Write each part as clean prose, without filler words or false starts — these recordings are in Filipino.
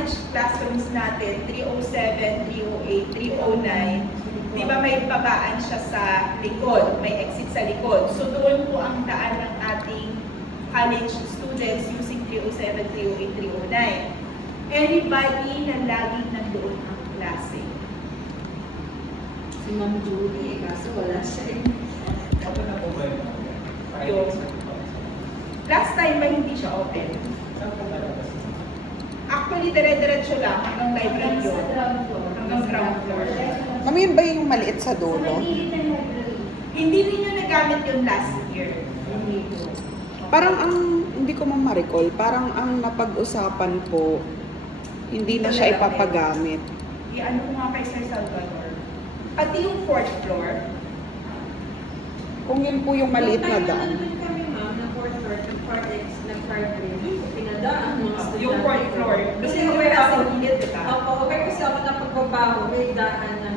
college classrooms natin, 307, 308, 309, di ba may babaan siya sa likod, may exit sa likod. So doon po ang daan ng ating college students using 307, 308, 309. Anybody na laging nandoon ang klase? Si Ma'am Julie, kaso wala siya eh. Ako na po ba yun? Yung last time ba hindi siya open? Saan po malabas? Actually, dire-diretso lang hanggang library Sa yun. ground floor. Hanggang ground floor. Ma'am, yun ba yung maliit sa Sa dulo? may ng library. Hindi rin yung nagamit yung last year. Hindi po. Parang ang, hindi ko ma-recall, parang ang napag-usapan po, hindi na siya ipapagamit. I-ano ko nga kay Sir Salvador. Pati yung fourth floor, Kung yun po yung maliit na daan. Nandun kami ma'am, na fourth floor, nag-part grade. Pinadaan ang mga estudyante. yung fourth floor, kasi Kasi aware ako, sa gilid, di ba? Opo, aware kasi ako na pagbabaho, may daan ng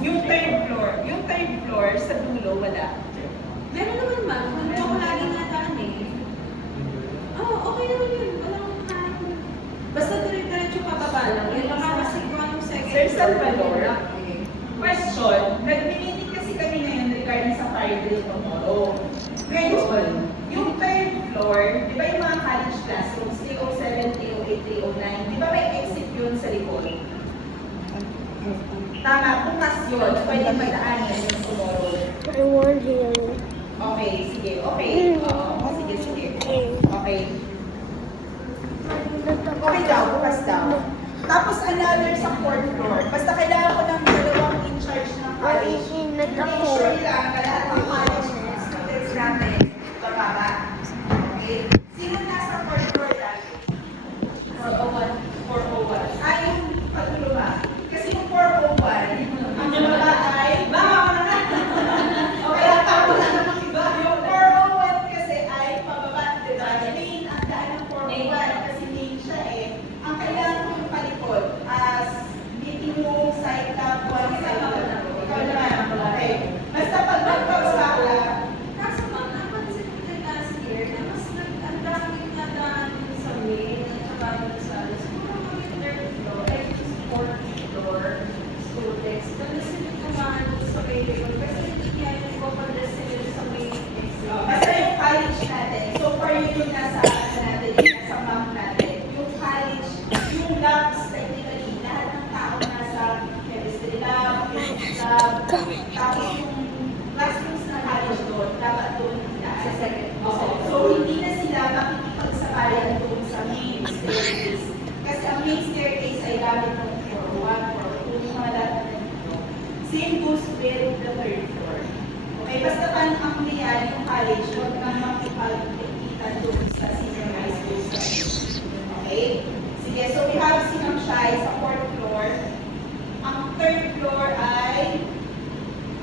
Yung third floor sa dulo, wala. Meron naman ma'am, kung ako lagi nadaan eh. Oo, okay naman yun. Walang basta diretso pababa lang. Yun baka kasi kung anong second Sir floor, Salvador, eh. Question, nag-meeting kasi kami ngayon regarding sa fire drill tomorrow. Ngayon, yung third floor, di ba yung mga college classrooms, 307, 308, 309, di ba may exit yun sa likod? Tama, bukas yun, pwede madaanan yung tomorrow. I want him. Okay, sige, okay. Oo, sige, sige. Okay. Okay daw, bukas daw. Tapos another sa fourth floor. Basta kailangan ko ng dalawang in charge ng college. Mahihinag Make ako. sure lang na lahat ng college students natin bababa. Okay? Sino nasa fourth floor dati? 401. 401. Ay, yung paguluma. Kasi yung 401, ang baba ay... Baka ako na okay, tapos yung 401 kasi ay pababa, di ba? Main ang daan ng 401 kasi main siya eh. Ang kailangan ko yung palikod as meeting mo side top 1, side top 2. Ikaw naman. Okay. Basta pag nagpapasala, Kaso ma'am, napansin ko din last year na mas ang daming nadaan sa main at saka dun sa siguro kami third floor, like just fourth floor students. Kasi sila kumahan dun sa main level kasi hindi kaya nagpapadala sila sa main exit. basta yung college natin. So far yun yung nasa ano natin, yung nasa map natin. Yung college, yung labs, technically, lahat ng tao nasa chemistry lab, physics lab, tapos yung classrooms na college doon, dapat doon sila. Sa second. Oo. So hindi na sila makikipagsabayan doon sa main staircase. Kasi ang main staircase ay gamit ng floor 1, floor 2, yung mga lahat na nandito. Same goes with the third floor. Okay, basta ang mangyayari yung college, huwag kang makipagkita doon sa senior high school. Okay? Sige, so we have si Ma'am Shai sa fourth floor. Ang third floor ay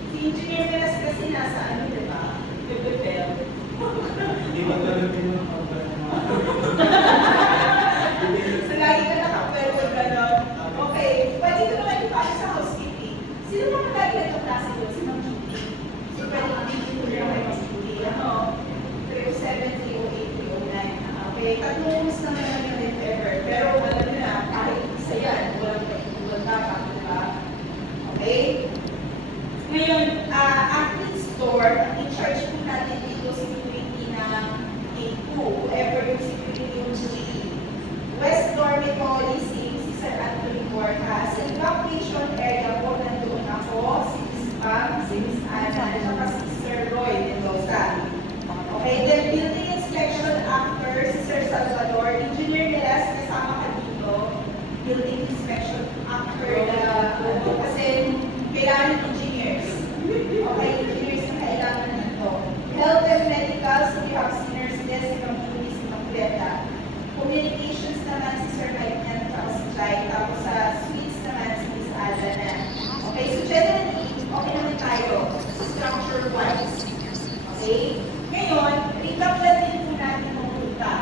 si Engineer Velas kasi nasa ano, di ba? Bebel. Hindi ba talaga yung So lagi ka nakapwede gano'n. Okay, pwede ko naman ipasok sa housekeeping. Sino naman lagi nagkaklase doon? Si Ma'am Kitty. So pwede mag-ibig ko rin kay Ma'am Kitty. Ano? 307, 308, 309. Okay, tatlong rooms naman namin if ever. Pero alam nyo na, kahit isa yan, walang dapat, di ba? Okay? Ngayon, acting store, ang in-charge po natin dito security ng K2, whoever yung security yung GE. West Dormitory, si Sir Anthony Borja. Sa evacuation area po, nandoon ako, si Miss Pam, si Miss Ana, at saka si Sir Roy Mendoza. Okay, then building inspection after si Sir Salvador, Engineer Milas, kasama ka dito. Building inspection after kasi kailangan ng engineers. Okay, engineers na kailangan dito. Health and medical, so we have si Nurse Des, si Kampulis, si Makuleta. Communications naman si Sir Kainan, tapos si Jai, tapos sa suites naman si Miss Alana. Okay, so generally, okay naman tayo sa structure-wise. Okay? Ngayon, recap lang din po natin kung punta.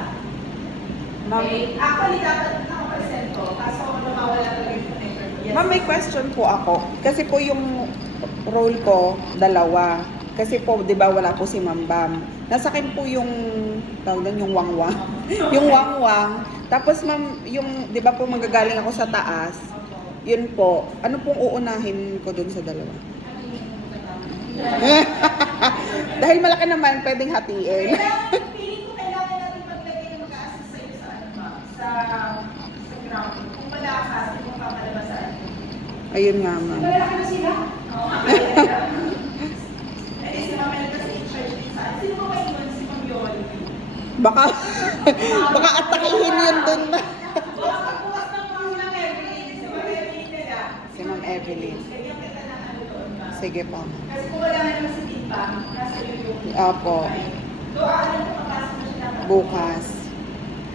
Okay? Actually, dapat nakapresent ko, kaso nawawala talaga yung connector ko. Yes. Ma'am, may question po ako. Kasi po yung role ko, dalawa. Kasi po, di ba, wala po si Ma'am Bam. Nasa akin po yung, tawag doon, yung wangwang. Yung wangwang. Tapos ma'am, yung, di ba po magagaling ako sa taas, Opo. yun po, ano pong uunahin ko dun sa dalawa? Ano yung magkakama? Dahil malaki naman, pwedeng hatiin. Kailangan, feeling ko kailangan natin maglagay ng mag-a-assist sa'yo sa ano ba? Sa ground. Kung malakas, kung papalabasan. Ayun nga ma'am. Malaki na sila? Oo. Eh, si Ma'am Mel kasi in charge din sa sino ba ba yun? Si Ma'am Yoli. Baka, baka atakihin yun dun na. Bukas ng mga Evelyn. Si Ma'am Evelyn nila. Si Ma'am Evelyn. Ganyan kita na ano doon ba? Sige po. Kasi kung wala nga naman si Tita, nasa iyo yung... Opo. So, alam ko papasok na siya na. Bukas,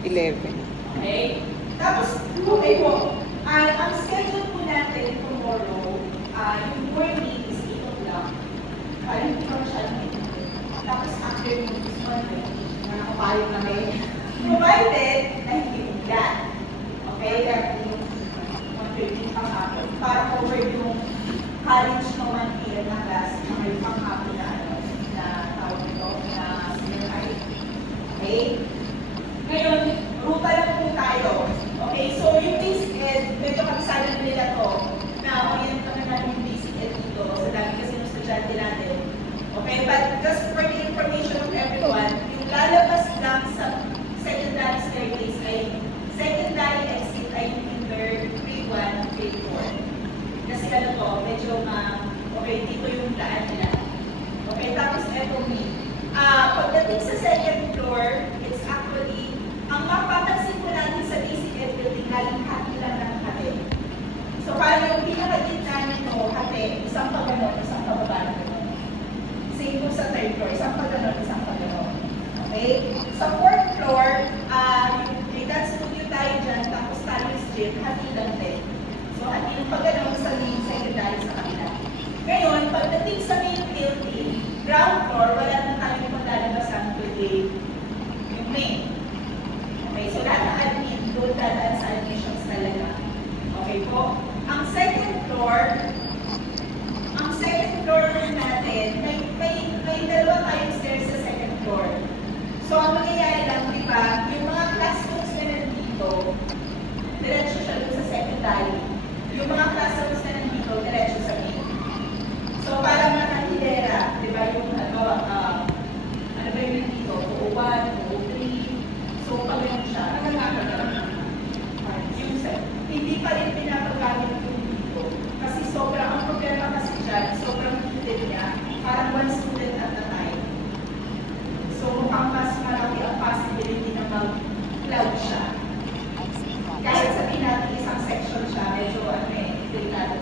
11. Okay? Tapos, okay po. Ang schedule po natin tomorrow, yung morning is 8 o'clock. Yung commercial meeting. Tapos afternoon is 1:30. Nakakapayog namin. Provided na hindi ulan. Okay? That means 1:30 pang hapon. Para cover yung college ng 1 p.m. na class, yung pang hapon na ano, na tawag nito, na senior high. Okay? Ngayon, ruta lang po tayo. Okay, so yung basic ed, medyo kapisalan nila to, na orient naman natin yung basic ed dito, sa dami kasi ng estudyante natin. Okay, but just for the information of everyone, yung lalabas lang sa secondary staircase ay, secondary exit ay yung kinder grade 1, grade 4. Kasi ano to, medyo okay, dito yung daan nila. Okay, tapos eto me. Pagdating sa second floor, it's actually, ang mapapansin ko natin sa basic ed building, haling hati lang ng hati. So, parang yung pinakagitna nito, hati, isang pagganon, isang pababa na gano'n. Same po sa third floor, isang pagganon, isang pagganon. Okay? Sa fourth floor, may dance studio tayo dyan, tapos talents gym, hati lang din. So, hati yung pagganon sa main secondary sa kanila. Ngayon, pagdating sa main building, ground floor, wala nang tayong maglalabasan kundi yung main. Okay, so lahat ng admin, doon dadaan sa admissions talaga. Okay po? Ang second floor natin, may dalawa tayong stairs sa second floor. So, ang mangyayari lang, di ba, yung mga classrooms na nandito, diretso siya doon sa secondary. Yung mga classrooms na nandito, diretso sa main. So, parang nakahilera, di ba, yung ano ba yung dito, 201, 203. So, pag yun siya, yung set, hindi pa rin pinapagamit yung dito. Kasi sobrang, ang problema kasi dyan, sobrang heated niya, parang one student at a time. So, mukhang mas malaki ang possibility na mag-cloud siya. Kahit sabihin natin isang section siya, medyo delikado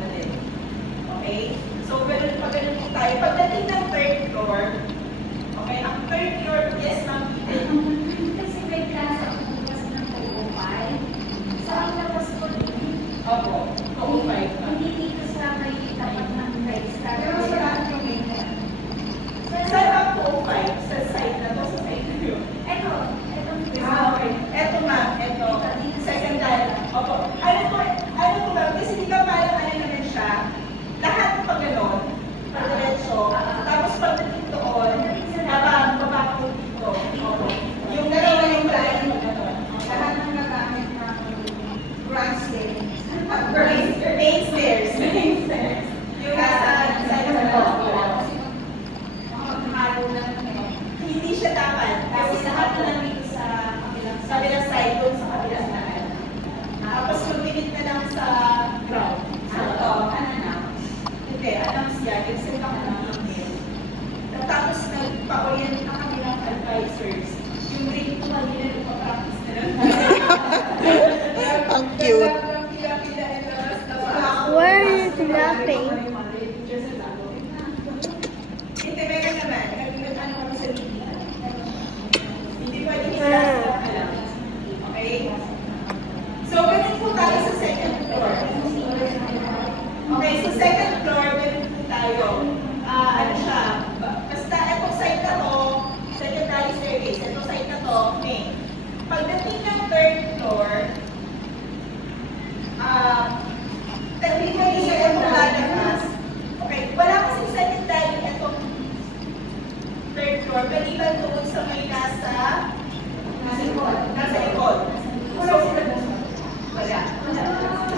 Wala.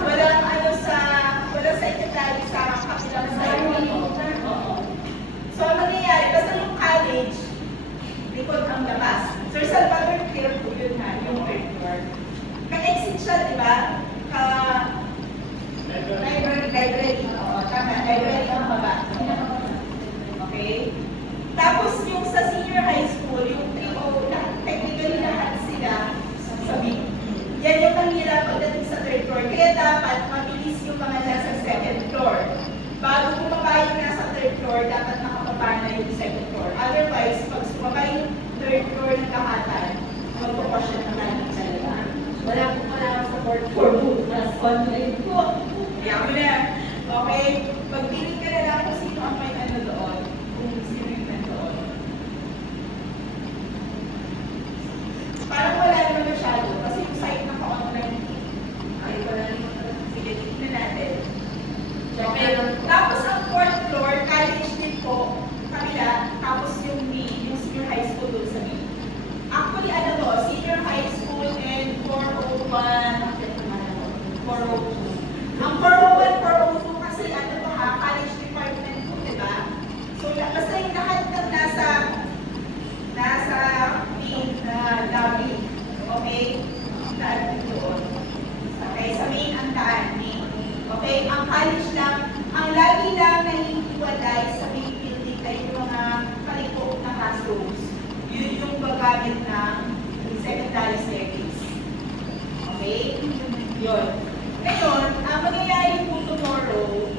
Walang ano sa, walang secretary sa kapilang side. Oo. So, ang nangyayari, basta yung college, likod ang labas. Sir Salvador, clear po yun ha, yung third floor. Ka-exit siya, di ba? Library. Oo, tama. Library ang baba. Okay? Tapos yung sa senior high school, yung 3O, technically lahat sila sa B. Yan yung mahirap pagdating sa third floor. Kaya dapat mabilis yung mga nasa second floor. Bago bumaba yung nasa third floor, dapat nakapaba na yung second floor. Otherwise, pag sumaba yung third floor ng kahatan, magpapasyon na natin talaga. Wala po pala ang support for bukas. Online po. Kaya mo na. Okay? Pagpiling ka na lang kung sino ang may ano doon. Kung sino yung nandoon. Parang wala naman masyado. Kasi yung site naka-online. Ay, wala naman. Sige, tignan natin. Okay. Tapos ang fourth floor, college din po. Kabila. Tapos yung B, yung senior high school doon sa B. Actually, ano to, senior high school and 401, 402. Ang 401, 402 kasi ano to ha, college department po, di ba? So, basta yung lahat ng nasa main lobby. Okay? Daan doon. Okay, sa main ang daan, main. Okay, ang college lang, ang lagi lang nahihiwalay sa main building ay yung mga palikot na classrooms. Yun yung gagamit ng secondary staircase. Okay? Yun. Ngayon, ang mangyayari po tomorrow,